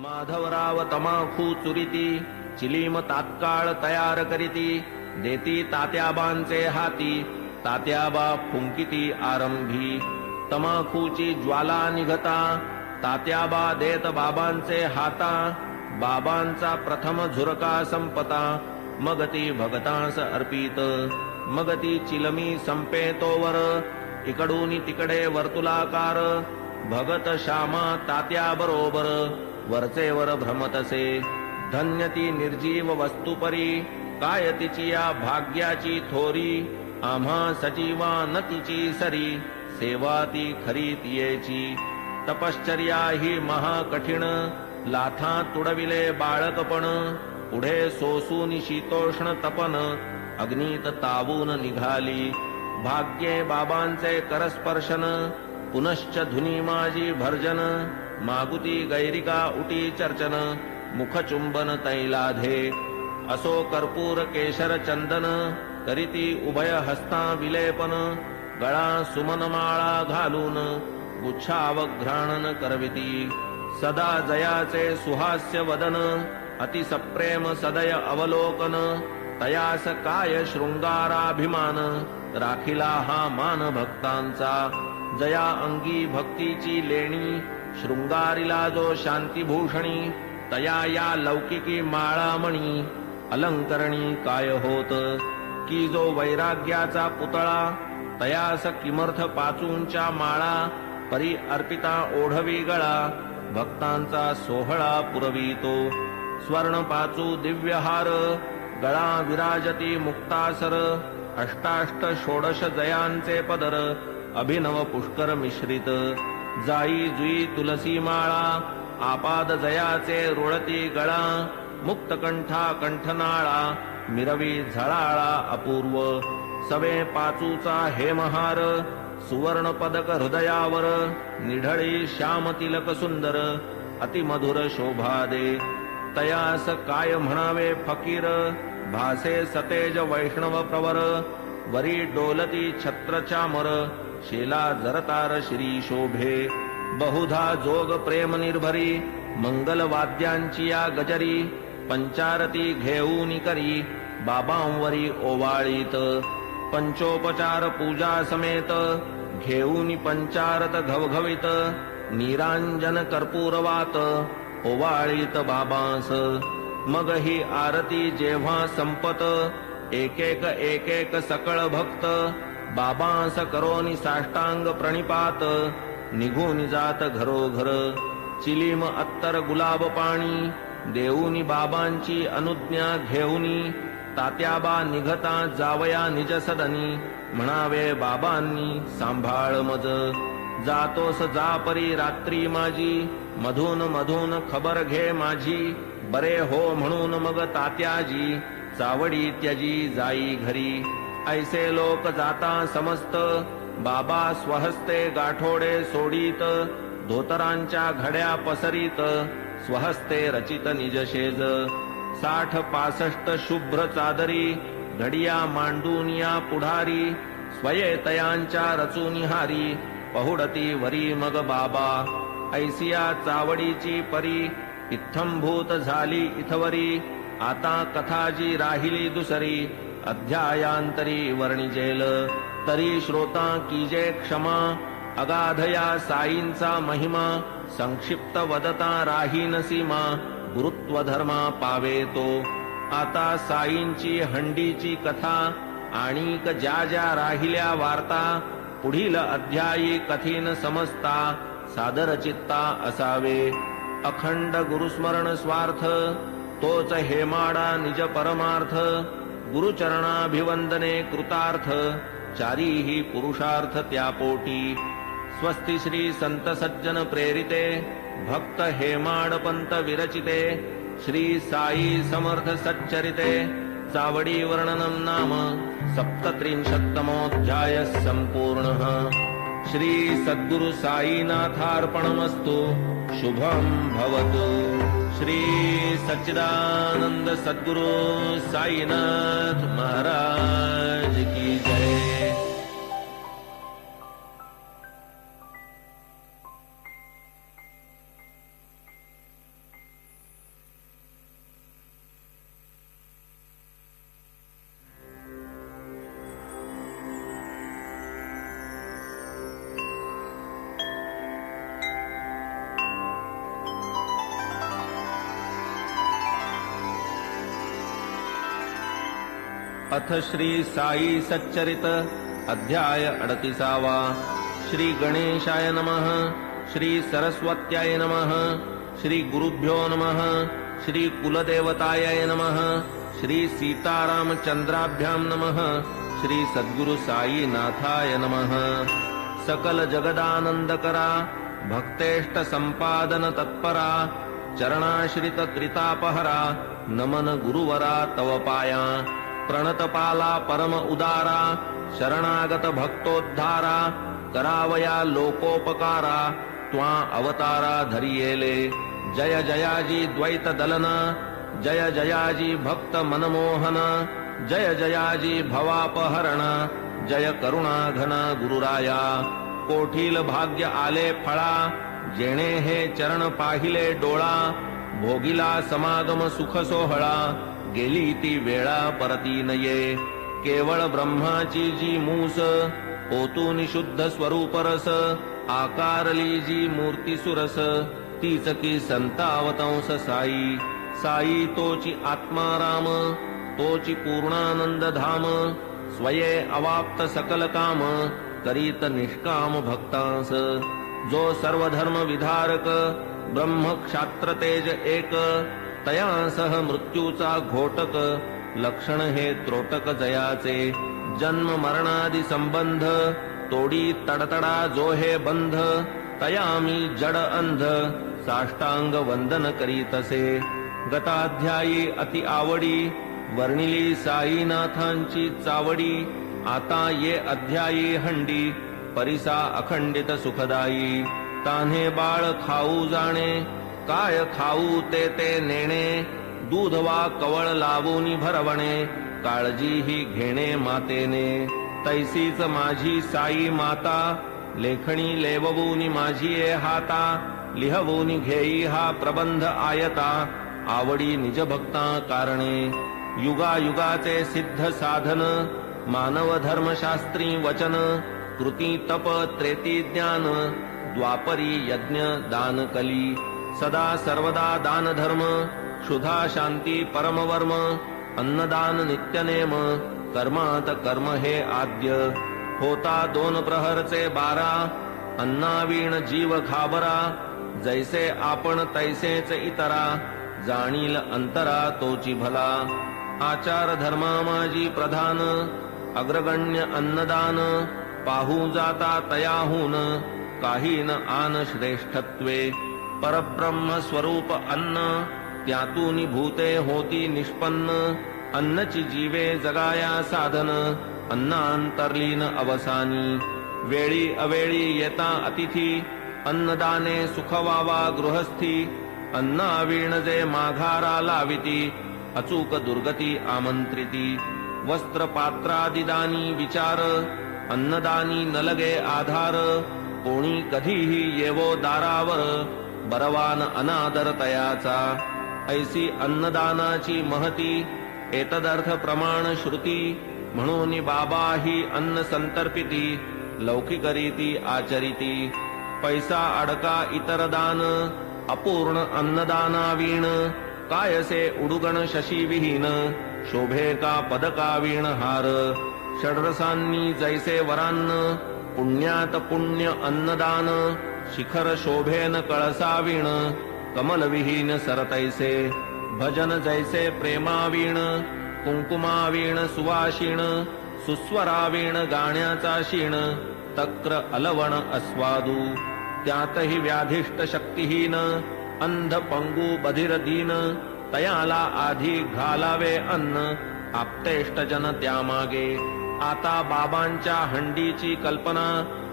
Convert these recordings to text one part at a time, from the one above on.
माधवराव तमाखू चुरिती चिलीम तात्काळ तयार करीती देती तात्याबांचे हाती तात्याबा फुंकिती आरंभी तमाखूची ज्वाला निघता तात्याबा देत बाबांचे हाता बाबांचा प्रथम झुरका संपता मग ती भगतांस अर्पित मग ती चिलमी संपे तोवर इकडून तिकडे वर्तुलाकार भगत श्यामा तात्या बरोबर वरचेवर भ्रमतसे धन्य ती निर्जीव वस्तुपरी काय तिची या भाग्याची थोरी आम्हा सजीवा न तिची सरी सेवा ती खरी तियेची तपश्चर्या ही महाकठीण लाथा तुडविले बाळकपण पुढे सोसून शीतोष्ण तपन अग्नीत तावून निघाली भाग्ये बाबांचे करस्पर्शन पुनश्च धुनी माझी भर्जन मागुती गैरिका उटी चर्चन मुखचुंबन तैलाधे असो कर्पूर केशर चंदन करीती उभय हस्ता विलेपन गळा सुमनमाळा घालून गुच्छावघ्राणन करविती सदा जयाचे सुहास्य वदन अतिसप्रेम सदय अवलोकन तयास काय शृंगाराभिमान राखिला हा मान भक्तांचा जया अंगी भक्तीची लेणी शृंगारिला जो शांतीभूषणी तया या लौकिकी माळामणी अलंकरणी काय होत की जो वैराग्याचा पुतळा तयास किमर्थ पाचूंच्या माळा परी अर्पिता ओढवी गळा भक्तांचा सोहळा पुरवितो स्वर्ण पाचू दिव्यहार गळा विराजती मुक्तासर अष्टाष्ट षोडश जयांचे पदर अभिनव पुष्कर मिश्रित जाई जुई तुलसी माळा आपाद जयाचे रुळती गळा मुक्तकंठा कंठनाळा मिरवी झळाळा अपूर्व सवे पाचूचा हेमहार सुवर्ण पदक हृदयावर निढळी श्याम तिलक सुंदर अतिमधुर शोभा दे तयास काय म्हणावे फकीर भासे सतेज वैष्णव प्रवर वरी डोलती छत्र चामर शेला जरतार श्री शोभे बहुधा जोग प्रेम निर्भरी मंगल वाद्यांची या गजरी पंचारती घेऊनी करी बाबांवरी ओवाळीत पंचोपचार पूजा समेत घेऊनी पंचारत घवघवीत निरांजन कर्पूरवात ओवाळीत बाबांस मग ही आरती जेव्हा संपत एक एक सकळ भक्त बाबांस करोनी साष्टांग प्रणिपात निघून जात घरोघर चिलीम अत्तर गुलाब पाणी देऊनी बाबांची अनुज्ञा घेऊनी तात्याबा निघता जावया निज सदनी म्हणावे बाबांनी सांभाळ मज जातोस जा परी रात्री माझी मधून मधून खबर घे माझी बरे हो म्हणून मग तात्याजी चावडी त्यजी जाई घरी ऐसे लोक जाता समस्त बाबा स्वहस्ते गाठोडे सोडीत धोतरांच्या घड्या पसरीत स्वहस्ते रचित निजशेज 60-65 शुभ्र चादरी घडिया मांडूनिया पुढारी स्वयेतयांच्या रचुनिहारी पहुडती वरी मग बाबा ऐसिया चावडीची परी इत्थंभूत झाली इथवरी आता कथाजी राहिली दुसरी अध्यायांतरी वर्णिजेल तरी श्रोता कीजे क्षमा अगाधया साईंचा महिमा संक्षिप्त वदता राहीन सीमा गुरुत्व धर्मा पावे तो आता साईंची हंडीची कथा आणिक ज्या ज्या राहिल्या वार्ता पुढील अध्यायी कथीन समजता सादर चित्ता असावे अखंड गुरुस्मरण स्वार्थ तोच हेमाडा निज परमार्थ गुरुचरणाभिवंदने कृतार्थ चारीही पुरुषार्थ त्यापोटी स्वस्ति श्री संत सज्जन प्रेरिते भक्त हेमाडपंत विरचिते श्री साई समर्थ सच्चरिते चावडी वर्णनम नाम 37तमोऽध्याय संपूर्णः श्री सद्गुरु साईनाथार्पणमस्तु शुभं भवतु श्री सच्चिदानंद सद्गुरु साईनाथ महाराज की जय। अथ श्री साई सच्चरित अध्याय 38. श्री गणेशाय नमः. श्री सरस्वत्याय नमः. श्री गुरुभ्यो नमः. श्री कुलदेवताय नमः. श्री सीतारामचंद्राभ्यां नमः. श्री सद्गुरु साई नाथाय नमः. सकल जगदानंदकरा भक्तेष्ट संपादन तत्परा चरणाश्रित त्रितापहरा नमन गुरुवरा तव पाया प्रणतपाला परम उदारा शरणागत भक्तोद्धारा करावया लोकोपकारा त्वा अवतारा धरियेले. जय जयाजी द्वैत दलना जय जयाजी भक्त मनमोहन जय जयाजी भवापहरण जय करुणा घन गुरुराया. कोठील भाग्य आले फळा जेणे हे चरण पाहिले डोळा भोगिला समागम सुख सोहळा गेली ती वेळा परती नये. केवळ ब्रह्माची जी मूस ओतून शुद्ध स्वरूप रस आकारली जी मूर्ती सुरस तीच की संतावतंस साई. साई तोची आत्माराम तोची पूर्णानंद धाम स्वये अवाप्त सकल काम करीत निष्काम भक्तांस. जो सर्व धर्म विधारक ब्रह्म क्षात्र तेज एक तया सह मृत्यूचा घोटक लक्षण हे त्रोटक जयाचे. जन्म मरणादि संबंध तोडी तडतडा जो हे बंध तया मी जड अंध साष्टांग वंदन करीतसे. गताध्यायी अति आवडी वर्णिली साईनाथांची चावडी आता ये अध्यायी हंडी परिसा अखंडित सुखदायी. तान्हे बाळ खाऊ जाणे काय खाऊ ते ते नेणे दूध वा कवळ लावूनी भरवणे काळजी ही घेणे मातेने. तैसीच माझी साई माता लेखणी लेववूनी माझी ए हाता लिहवूनी घेई हा प्रबंध आयता आवडी निज भक्ता कारणे. युगायुगाचे सिद्ध साधन मानव धर्मशास्त्री वचन कृती तप त्रेती ज्ञान द्वापरी यज्ञ दान कली. सदा सर्वदा दान धर्म क्षुधा शांती परमवर्म अन्नदान नित्यनेम कर्मात कर्म हे आद्य. होता 2 प्रहरचे 12 अन्नावीण जीव घाबरा जैसे आपण तैसेच इतरा जाणील अंतरा तोची भला. आचार धर्मा माझी प्रधान अग्रगण्य अन्नदान पाहू जाता तयाहून काही न आन श्रेष्ठत्वे. परब्रह्म स्वरूप अन्न त्यातून भूते होती निष्पन्न अन्नची जीवे जगाया साधन अन्नांतर्लीन अवसानी. वेळी अवेळी येता अतिथी अन्नदाने सुखवावा गृहस्थी अन्नावीण जे माघारा लाविती अचूक दुर्गती आमंत्रिती. वस्त्र पात्रादिदानी विचार अन्नदानी नलगे आधार कोणी कधीही येवो दारावर बरवान अनादर तयाचा. ऐसी अन्नदानाची महती एतदर्थ प्रमाण श्रुती म्हणून बाबा ही अन्न संतर्पिती लौकिकरीती आचरिती. पैसा अडका इतर दान अपूर्ण अन्नदानावीण कायसे उडुगण शशी विहीन शोभे का पदका वीण हार. षड्रसांनी जैसे वरान्न पुण्यात पुण्य अन्नदान शिखर शोभेन कळसावीण कमलविहीन सरतैसे. भजन जैसे प्रेमावीण कुंकुमावीण सुवाशीण सुस्वरावीण गाण्याचा शीण तक्र अलवण अस्वादू. त्यातही व्याधिष्ट शक्तिहीन अंध पंगू बधिर दीन तयाला आधी घालावे अन्न आप्तेष्ट जन त्यामागे. आता बाबांच्या हंडीची कल्पना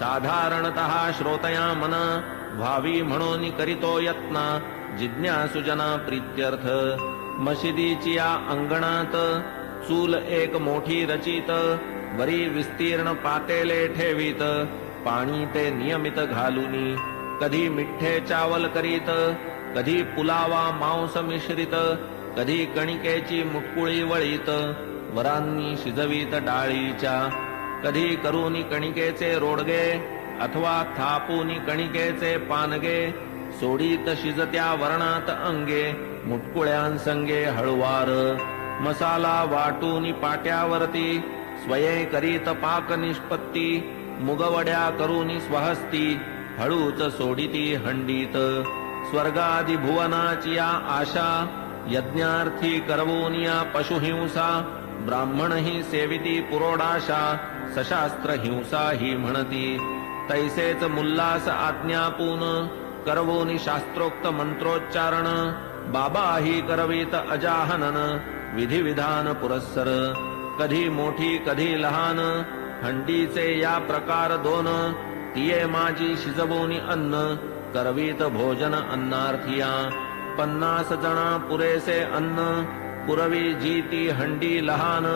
साधारणतः श्रोतया मन व्हावी म्हणून करीतो यत्न जिज्ञासुजना प्रीत्यर्थ. मशिदीची या अंगणात चूल एक मोठी रचित वरी विस्तीर्ण पातेले ठेवीत पाणी ते नियमित घालूनी. कधी मिठ्ठे चावल करीत कधी पुलावा मांस मिश्रित कधी कणिकेची मुटकुळी वळीत वरांनी शिजवीत डाळीच्या. कधी करूनी कणिकेचे रोडगे अथवा थापूनी कणिकेचे पानगे सोडीत शिजत्या वर्णात अंगे मुटकुळ्यांसंगे हळुवार. मसाला वाटून पाट्यावरती स्वये करीत पाक निष्पत्ती मुगवड्या करूनी स्वहस्ती हळूच सोडिती हंडीत स्वर्गादि भुवनाची या आशा यज्ञार्थी करवोनिया पशुहिंसा ब्राह्मण ही सेविती पुरोडाशा सशास्त्र हिंसा ही म्हणती तैसेच मुल्लास आज्ञापून करवोनी शास्त्रोक्त मंत्रोच्चारण बाबा ही करवीत अजाहनन विधिविधान पुरस्सर कधी मोठी कधी लहान हंडीचे या प्रकार दोन तिये माझी शिजवोनी अन्न करवीत भोजन अन्नार्थिया 50 जना पुरेसे अन्न पुरवी जी ती हंडी लहान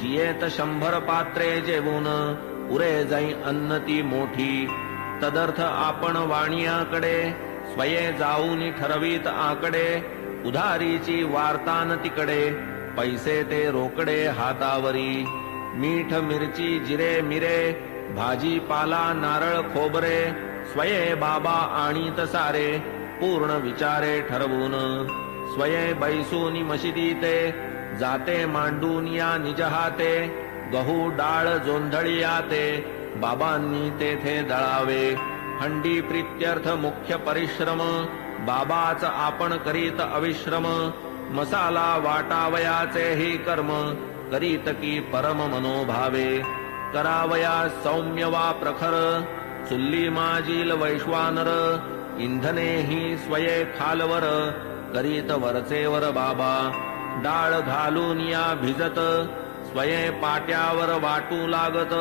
जियेत 100 पात्रे जेवून पुरे जाई अन्न ती मोठी तदर्थ आपण वाणियाकडे स्वये जाऊनी ठरवीत आकडे उधारीची वार्तान तिकडे पैसे ते रोकडे हातावरी मीठ मिरची जिरे मिरे भाजीपाला नारळ खोबरे स्वये बाबा आणीत सारे पूर्ण विचारे ठरवून स्वये बैसूनी मशिदीते जाते मांडून या निज हाते गहू डाळ जोंधळियाते बाबांनी तेथे दळावे हंडी प्रीत्यर्थ मुख्य परिश्रम बाबाच आपण करीत अविश्रम मसाला वाटावयाचे ही कर्म करीत की परम मनोभावे करावया सौम्य वा प्रखर चुल्ली माजील वैश्वानर इंधने ही स्वये खालवर करीत वरचेवर बाबा डाळ घालून या भिजत स्वये पाट्यावर वाटू लागत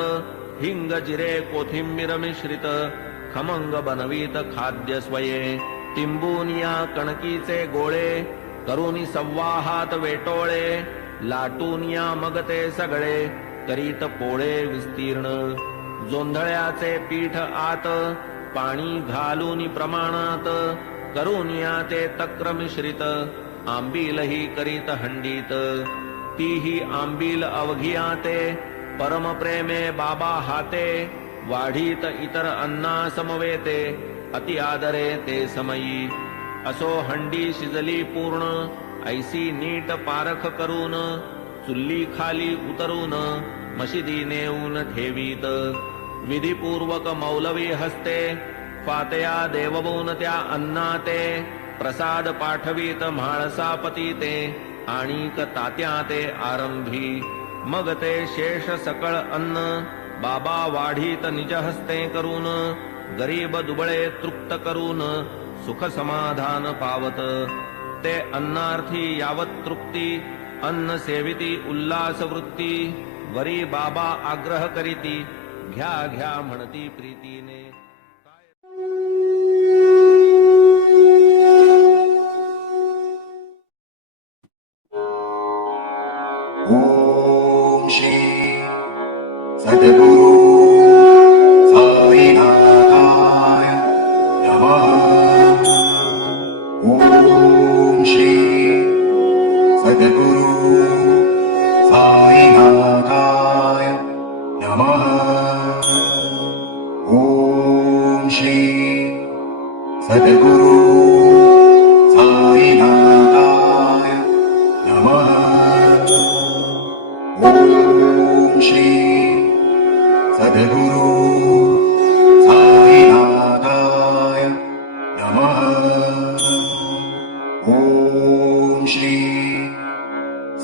हिंग जिरे कोथिंबीर मिश्रित खमंग बनवीत खाद्य स्वये तिंबून या कणकीचे गोळे करूनी सव्वाहात वेटोळे लाटून या मग ते सगळे करीत पोळे विस्तीर्ण जोंधळ्याचे पीठ आत पाणी घालून प्रमाणात करून या ते तक्र मिश्रित आंबीलही करीत हंडीत तीही आंबील अवघियाते परम प्रेमे बाबा हाते वाढीत इतर अन्ना समवेते अति आदरे ते समयी असो हंडी शिजली पूर्ण ऐसी नीट पारख करून चुल्ली खाली उतरून मशिदी नेऊन ठेवीत विधिपूर्वक मौलवी हस्ते फातया देववून त्या अन्नाते प्रसाद पाठवीत म्हाळसापती ते आणिक तात्या ते आरंभी मग ते शेष सकळ अन्न बाबा वाढीत निज हस्ते करून गरीब दुबळे तृप्त करून सुख समाधान पावत ते अन्नार्थी यावत तृप्ती अन्न सेविती उल्लास वृत्ती वरी बाबा आग्रह करीती घ्या घ्या म्हणती प्रीतीने ओम श्री सद्गुरु साईनाथाय नमः ओम श्री सद्गुरु साईनाथाय नमः ओम श्री सद्गुरु साईनाथाय नमः ओम श्री सद्गुरु साईनाथाय नमः ओम श्री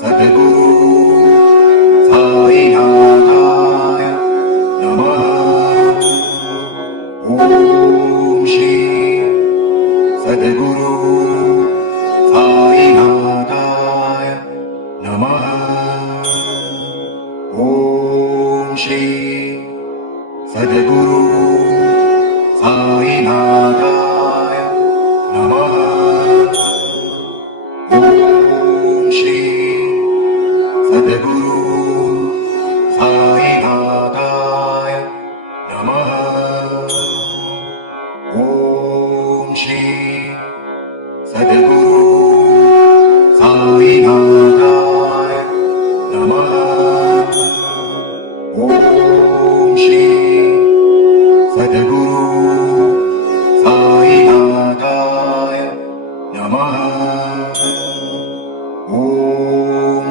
सद्गुरु साईनाथाय नमः ओम श्री सद्गुरु साईनाथाय नमः ओम श्री सद्गुरु साईनाथाय नमः ओम श्री सद्गुरु साईनाथाय नमः ओम श्री सद्गुरु साईनाथाय नमः ओम श्री सद्गुरु साईनाथाय नमः ओम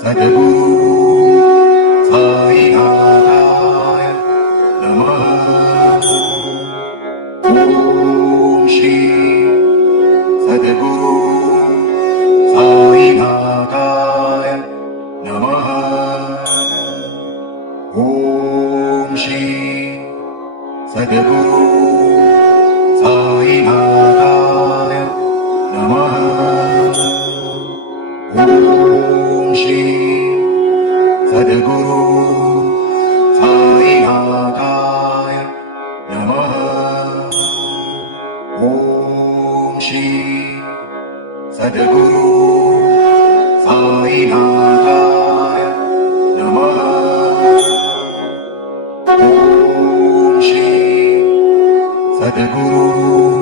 सद्गुरु साईनाथाय नमः। ॐ श्री सद्गुरु साईनाथाय नमः। ॐ श्री सद्गुरु साईनाथाय नमः। ॐ श्री सद्गुरु साईनाथाय नमः। ॐ श्री सद्गुरु साईनाथाय नमः। ॐ श्री सद्गुरु